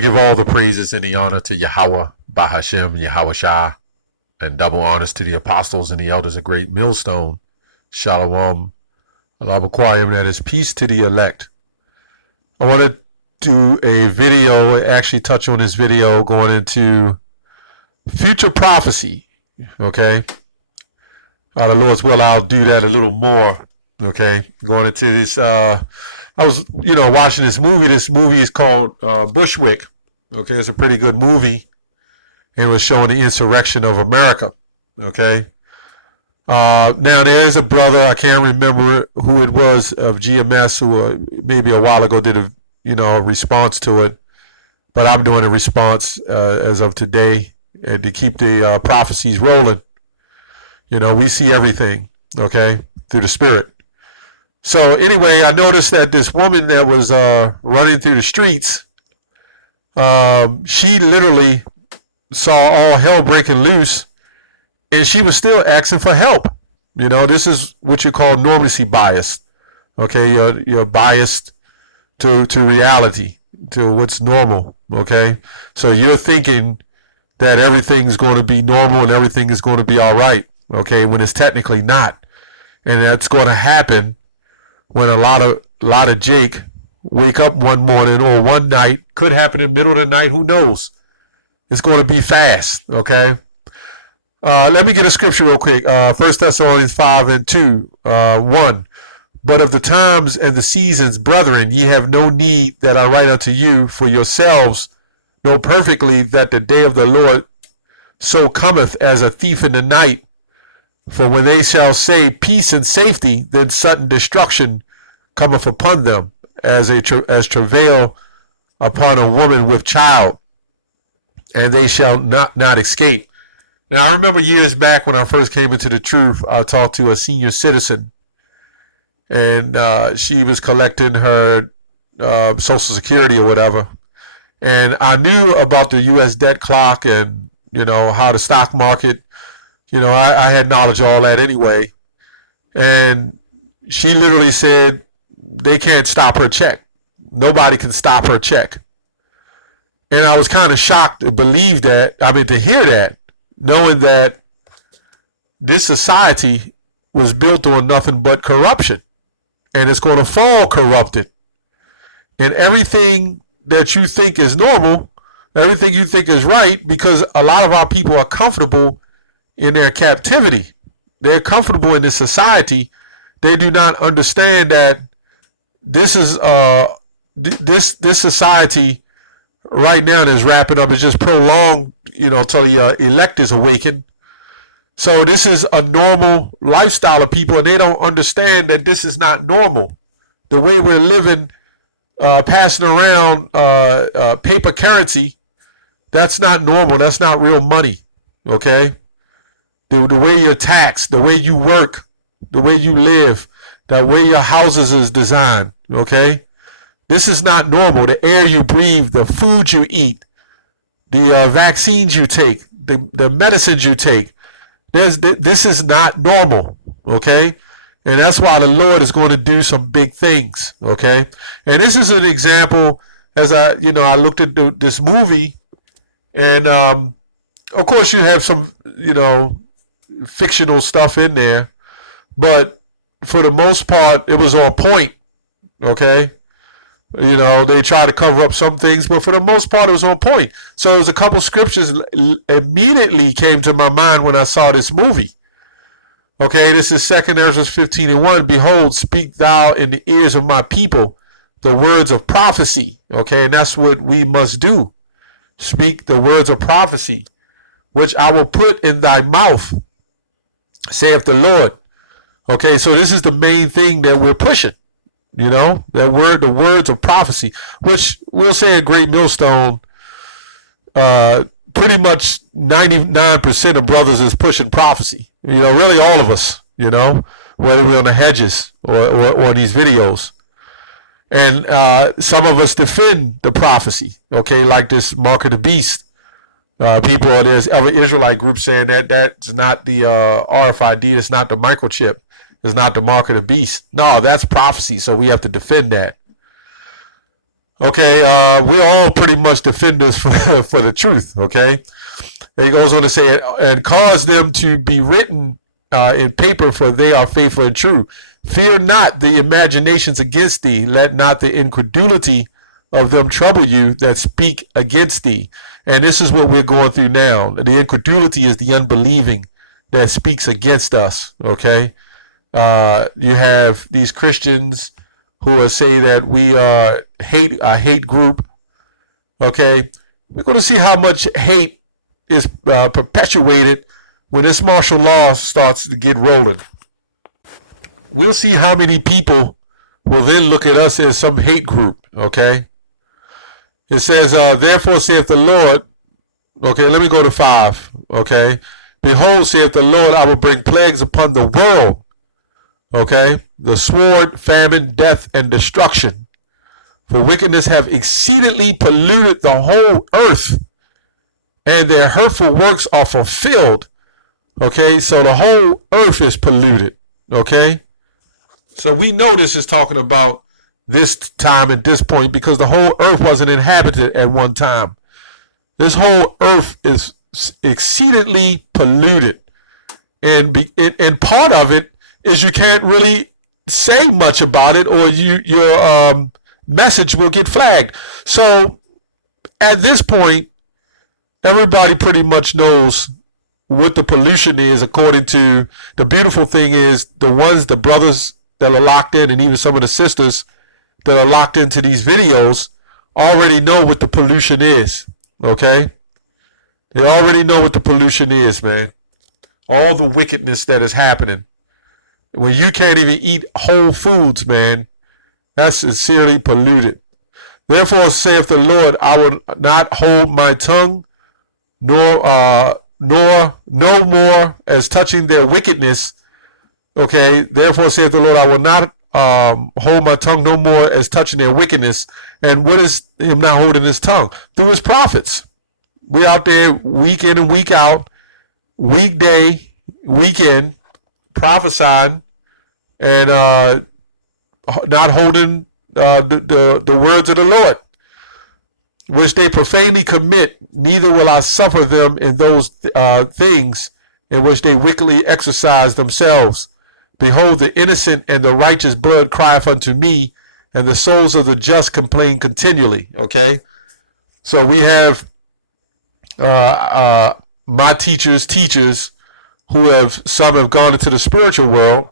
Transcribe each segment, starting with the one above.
to give all the praises and the honor to Yahweh, Bahashem, Yahweh Shah, and double honors to the apostles and the elders of Great Millstone. Shalom. Allah B'Quayim, that is peace to the elect. I want to do a video, actually touch on this video going into future prophecy, okay? The Lord's will, I'll do that a little more, okay? Going into this, I was, watching this movie. This movie is called BUSHWICK, okay? It's a pretty good movie. It was showing the insurrection of America, okay? Now, there is a brother, I can't remember who it was, of GMS, who maybe a while ago did a response to it. But I'm doing a response as of today, and to keep the prophecies rolling. We see everything, okay, through the Spirit. So anyway, I noticed that this woman that was running through the streets, she literally saw all hell breaking loose, and she was still asking for help. This is what you call normalcy bias. Okay, you're biased to reality, to what's normal. Okay, so you're thinking that everything's going to be normal and everything is going to be all right. Okay, when it's technically not, and that's going to happen when a lot of Jake wake up one morning or one night. Could happen in the middle of the night. Who knows? It's going to be fast. Okay. Let me get a scripture real quick. 1 Thessalonians 5:2. 1. But of the times and the seasons, brethren, ye have no need that I write unto you, for yourselves know perfectly that the day of the Lord so cometh as a thief in the night. For when they shall say peace and safety, then sudden destruction cometh upon them, as travail upon a woman with child, and they shall not escape. Now, I remember years back when I first came into the truth, I talked to a senior citizen, and she was collecting her Social Security or whatever. And I knew about the U.S. debt clock and, how the stock market, I had knowledge of all that anyway. And she literally said they can't stop her check. Nobody can stop her check. And I was kind of shocked to believe that, to hear that, knowing that this society was built on nothing but corruption, and it's going to fall corrupted. And everything that you think is normal, everything you think is right, because a lot of our people are comfortable in their captivity. They're comfortable in this society. They do not understand that this is this society right now that's wrapping up is just prolonged, till the elect is awakened. So this is a normal lifestyle of people, and they don't understand that this is not normal. The way we're living, passing around paper currency, that's not normal. That's not real money, okay? The way you're taxed, the way you work, the way you live, the way your houses is designed, okay? This is not normal. The air you breathe, the food you eat, the vaccines you take, the medicines you take. This is not normal, okay? And that's why the Lord is going to do some big things, okay? And this is an example, as I looked at this movie, and of course you have some, fictional stuff in there, but for the most part, it was on point, okay? They try to cover up some things, but for the most part, it was on point. So there was a couple scriptures immediately came to my mind when I saw this movie. Okay, this is 2 Ezra 15:1. Behold, speak thou in the ears of my people the words of prophecy. Okay, and that's what we must do. Speak the words of prophecy, which I will put in thy mouth, saith the Lord. Okay, so this is the main thing that we're pushing. That word, the words of prophecy, which we'll say at Great Millstone, pretty much 99% of brothers is pushing prophecy. Really all of us, whether we're on the hedges or these videos. And some of us defend the prophecy, okay, like this Mark of the Beast. There's other Israelite groups saying that's not the RFID, it's not the microchip. It's not the mark of the beast. No, that's prophecy, so we have to defend that. Okay, we're all pretty much defenders for the truth. Okay, and he goes on to say, and cause them to be written in paper, for they are faithful and true. Fear not the imaginations against thee. Let not the incredulity of them trouble you that speak against thee. And this is what we're going through now. The incredulity is the unbelieving that speaks against us. Okay, you have these Christians who are saying that we are a hate group. Okay, we're going to see how much hate is perpetuated when this martial law starts to get rolling. We'll see how many people will then look at us as some hate group. Okay, it says, therefore saith the Lord. Okay, let me go to 5. Okay, behold, saith the Lord, I will bring plagues upon the world. Okay, the sword, famine, death, and destruction. For wickedness have exceedingly polluted the whole earth, and their hurtful works are fulfilled. Okay, so the whole earth is polluted. Okay, so we know this is talking about this time at this point, because the whole earth wasn't inhabited at one time. This whole earth is exceedingly polluted, and part of it is you can't really say much about it, or your message will get flagged. So at this point, everybody pretty much knows what the pollution is. According to the beautiful thing is, the brothers that are locked in, and even some of the sisters that are locked into these videos, already know what the pollution is. Okay, they already know what the pollution is, man. All the wickedness that is happening. When you can't even eat whole foods, man, that's sincerely polluted. Therefore saith the Lord, I will not hold my tongue, nor no more as touching their wickedness. Okay, therefore saith the Lord, I will not hold my tongue no more as touching their wickedness. And what is him not holding his tongue? Through his prophets. We out there week in and week out, weekday, weekend, prophesying, and not holding the words of the Lord, which they profanely commit. Neither will I suffer them in those things in which they wickedly exercise themselves. Behold, the innocent and the righteous blood crieth unto me, and the souls of the just complain continually. Okay, so we have my teachers who some have gone into the spiritual world,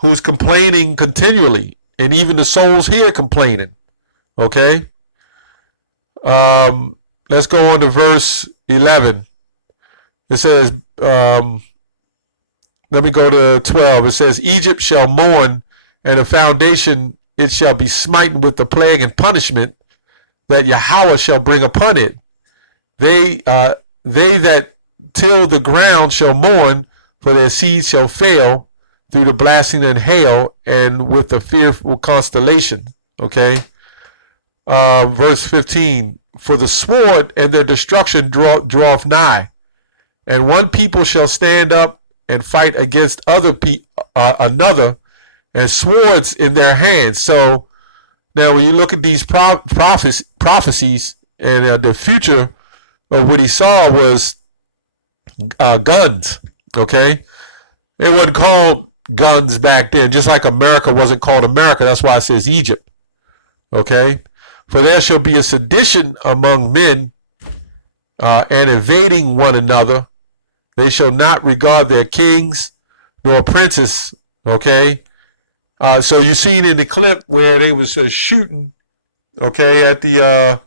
who's complaining continually, and even the souls here complaining. Okay, let's go on to verse 11. It says, let me go to 12. It says, Egypt shall mourn, and the foundation it shall be smitten with the plague and punishment that Yahweh shall bring upon it. They that till the ground shall mourn, for their seed shall fail through the blasting and hail, and with the fearful constellation. Okay. Verse 15. For the sword and their destruction draweth nigh, and one people shall stand up and fight against another, and swords in their hands. So now when you look at these prophecies, and the future of what he saw was guns. Okay, it wasn't called guns back then, just like America wasn't called America. That's why it says Egypt. Okay, for there shall be a sedition among men, and invading one another. They shall not regard their kings nor princes. Okay, so you seen in the clip where they was shooting, okay, at the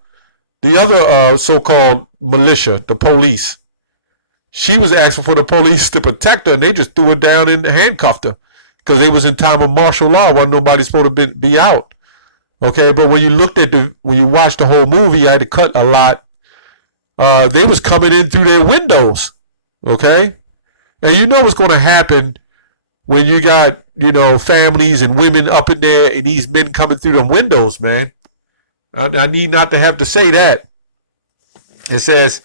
other so-called militia, the police. She was asking for the police to protect her, and they just threw her down and handcuffed her because they was in time of martial law. Wasn't nobody supposed to be out. Okay, but when you watched the whole movie, I had to cut a lot. They was coming in through their windows. Okay, and you know what's going to happen when you got families and women up in there, and these men coming through them windows, man. I need not to have to say that. It says,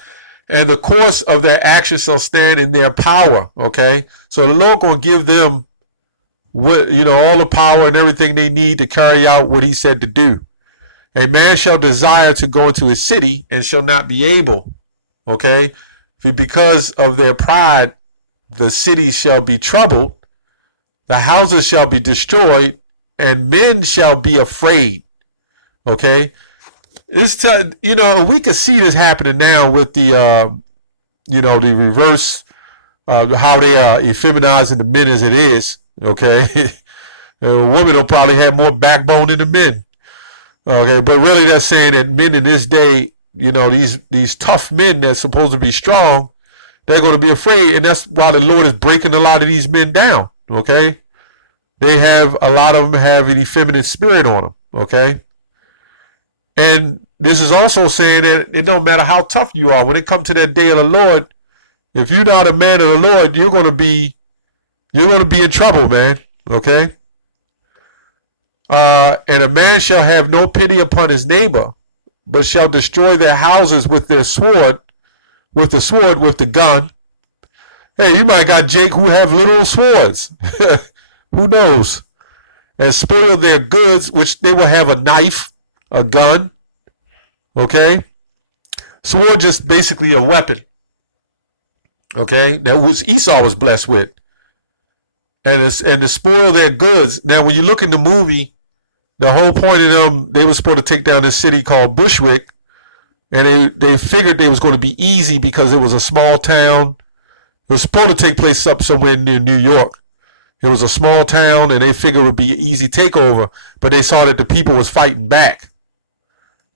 and the course of their actions shall stand in their power. Okay, so the Lord gonna give them all the power and everything they need to carry out what He said to do. A man shall desire to go into his city and shall not be able. Okay? Because of their pride, the city shall be troubled, the houses shall be destroyed, and men shall be afraid. Okay? We can see this happening now with the the reverse, how they are effeminizing the men as it is. Okay? A woman will probably have more backbone than the men. Okay, but really that's saying that men in this day, these tough men that's supposed to be strong, they're going to be afraid, and that's why the Lord is breaking a lot of these men down. Okay, a lot of them have an effeminate spirit on them. Okay, and this is also saying that it don't matter how tough you are, when it comes to that day of the Lord, if you're not a man of the Lord, you're going to be in trouble, man. Okay. And a man shall have no pity upon his neighbor, but shall destroy their houses with the sword, with the gun. Hey, you might got Jake who have literal swords. Who knows? And spoil their goods, which they will have a knife, a gun. Okay? Sword just basically a weapon. Okay? That was Esau was blessed with. And to spoil their goods. Now, when you look in the movie, the whole point of them, they were supposed to take down this city called BUSHWICK, and they figured they was going to be easy because it was a small town. It was supposed to take place up somewhere near New York. It was a small town, and they figured it would be an easy takeover, but they saw that the people was fighting back.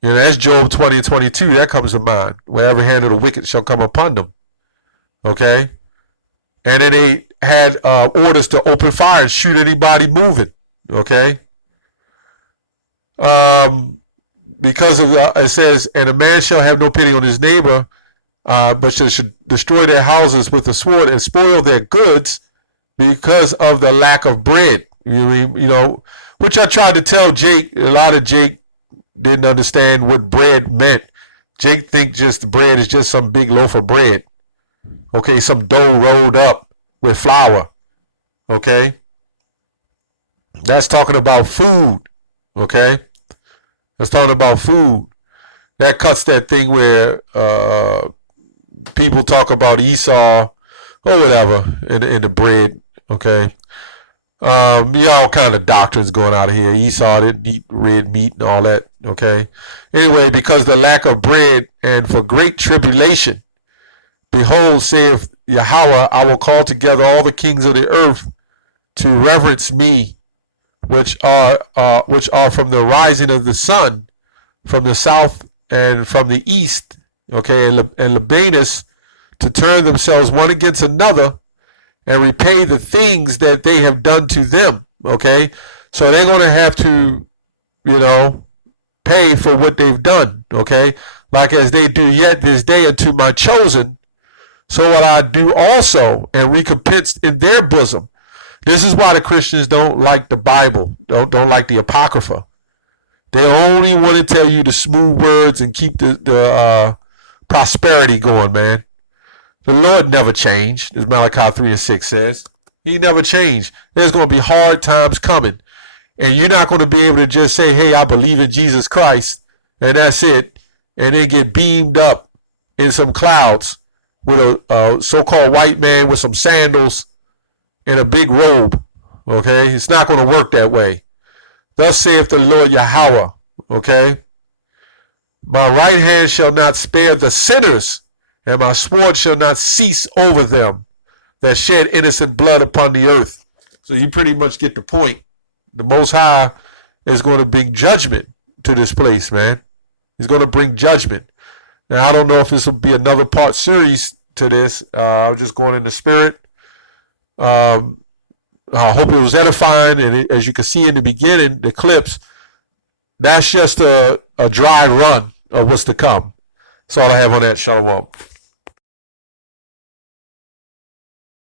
That's Job 20 and 22. That comes to mind. Where every hand of the wicked shall come upon them. Okay? And then they had orders to open fire and shoot anybody moving. Okay? Because of it says, and a man shall have no pity on his neighbor, but should destroy their houses with the sword and spoil their goods because of the lack of bread. Which I tried to tell Jake. A lot of Jake didn't understand what bread meant. Jake think just bread is just some big loaf of bread. Okay, some dough rolled up with flour. Okay, that's talking about food. Okay, that's talking about food. That cuts that thing where people talk about Esau or whatever in the bread. Okay, all kind of doctrines going out of here. Esau didn't eat red meat and all that. Okay, anyway, because the lack of bread and for great tribulation, behold, saith Yahweh, I will call together all the kings of the earth to reverence me, which are from the rising of the sun, from the south and from the east, okay, and Libanus, to turn themselves one against another and repay the things that they have done to them, okay? So they're going to have to, pay for what they've done, okay? Like as they do yet this day unto my chosen, so will I do also, and recompense in their bosom. This is why the Christians don't like the Bible, don't like the Apocrypha. They only want to tell you the smooth words and keep the prosperity going, man. The Lord never changed, as Malachi 3 and 6 says. He never changed. There's going to be hard times coming. And you're not going to be able to just say, hey, I believe in Jesus Christ, and that's it, and then get beamed up in some clouds with a so-called white man with some sandals and a big robe. Okay? It's not going to work that way. Thus saith the Lord Yahweh. Okay? My right hand shall not spare the sinners, and my sword shall not cease over them that shed innocent blood upon the earth. So you pretty much get the point. The Most High is going to bring judgment to this place, man. He's going to bring judgment. Now, I don't know if this will be another part series to this. I'm just going in the spirit. I hope it was edifying. And as you can see in the beginning, the clips, that's just a dry run of what's to come. That's all I have on that. Shalom.